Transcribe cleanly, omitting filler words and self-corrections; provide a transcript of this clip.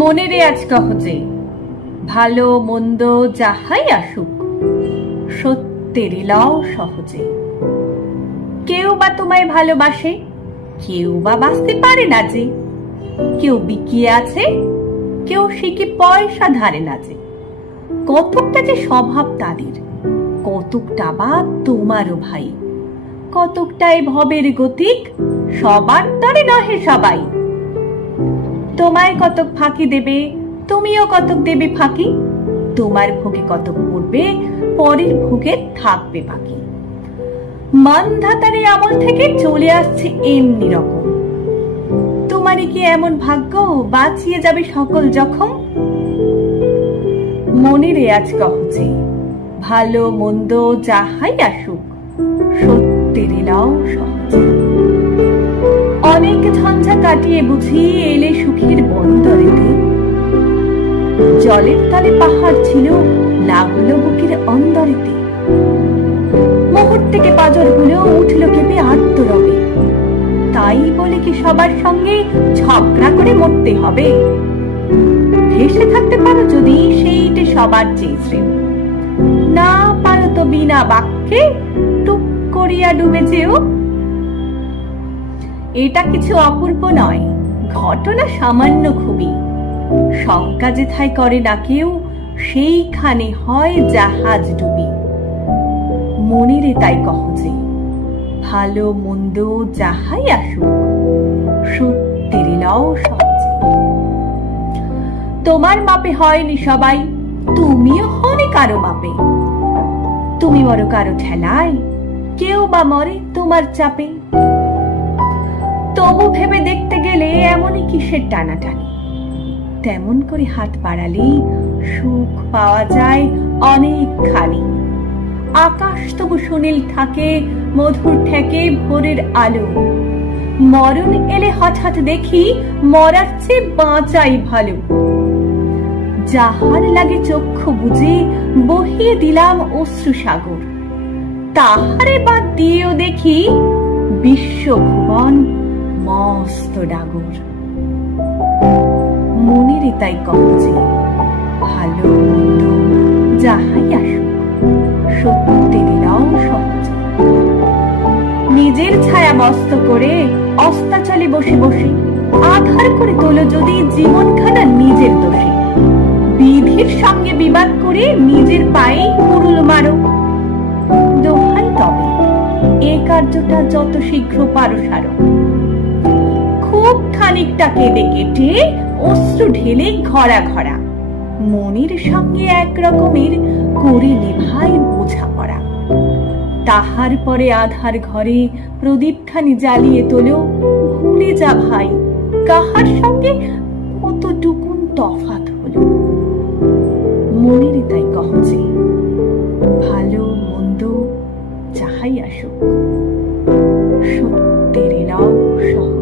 মনে রে আজ কহজে, ভালো মন্দ যাহাই আসুক, সত্যের লও সহজে। কেউ বা তোমায় ভালোবাসে, কেউ বা বাঁচতে পারে না যে। কেউ বিকিয়ে আছে, কেউ শিখে পয়সা ধারে না যে। কতকটা যে স্বভাব তাদের, কতকটা বা তোমারও ভাই। কতকটাই ভবের গতিক, সবার তরে নহে সবাই। তোমায় কতক ফাঁকি দেবে, তুমিও কতক দেবে ফাঁকি। তোমার ভোগে কতক পড়বে, পরের ভোগে থাকবে বাকি। মানধাতারে আমল থেকে চলে আসছে এমনি রকম। তোমারই কি এমন ভাগ্য, বাঁচিয়ে যাবে সকল জখম? মনে রে আজ কহজে, ভালো মন্দ যাহাই আসুক, সত্যের লও সহজে। অনেক ঝঞ্ঝা কাটিয়ে বুঝি এলে সুখের বন্দরেতে। জলের তলে পাহাড় ছিল, লাগলো বুকের অন্দরেতে। মুহূর্তে পাজর গুলো উঠল কেঁপে আত্মরবে। তাই বলে কি সবার সঙ্গে ঝগড়া করে মরতে হবে? ভেসে থাকতে পারো যদি, সেইটে সবার চেয়ে শ্রেয়। না পারো তো বিনা বাক্যে টুক করিয়া ডুবে যেও। এটা কিছু অপূর্ব নয়, ঘটনা সামান্য খুবই। শঙ্কা যেথায় করে না কেউ, সেইখানে হয় জাহাজ ডুবি। মনে রে তাই কহজে, ভালো মন্দ যাহাই আসুক, সত্যের লও সহজে। তোমার মাপে হয়নি সবাই, তুমিও হনি কারো মাপে। তুমি মরো কারো ঠেলায়, কেউ বা মরে তোমার চাপে। তবু ভেবে দেখতে গেলে এমনই কিসের টানাটানি। তেমন করে হাত বাড়ালেই সুখ পাওয়া যায় অনেকখানি। আকাশ তবু সুনীল থাকে, মধুর ঠেকে ভোরের আলো। মরণ এলে হঠাৎ দেখি, মরার চেয়ে বাঁচাই ভালো। যাহার লাগে চক্ষু বুঝে, বহিয়ে দিলাম অশ্রু সাগর। তাহারে বাদ দিয়েও দেখি, বিশ্বভুবন মস্ত ডাগর। মনের তাই কহজে, ভালো মন্দ যাহাই আসুক, সত্যের লও সহজে। নিজের ছায়া মস্ত করে অস্তাচলে বসে বসে আধার করে তোলো যদি জীবনখানা নিজের দোষে। বিধির সঙ্গে বিবাদ করে নিজের পায়ে কুড়ুল মারো। দোহাই তবে এ কার্যটা যত শীঘ্র পারো সারো। খুব খানিকটা কেঁদে কেটে অশ্রু ঢেলে ঘরা ঘরা, মনের সঙ্গে এক রকমের করে নেভাই বোঝাপড়া। তাহার পরে আধার ঘরে প্রদীপখানি জ্বালিয়ে তোলো। ভুলে যা ভাই, কাহার সঙ্গে কতটুকুন তফাৎ হলো। মনের তাই কহজে, ভালো মন্দ যাহাই আসুক, সত্যের লও সহজে।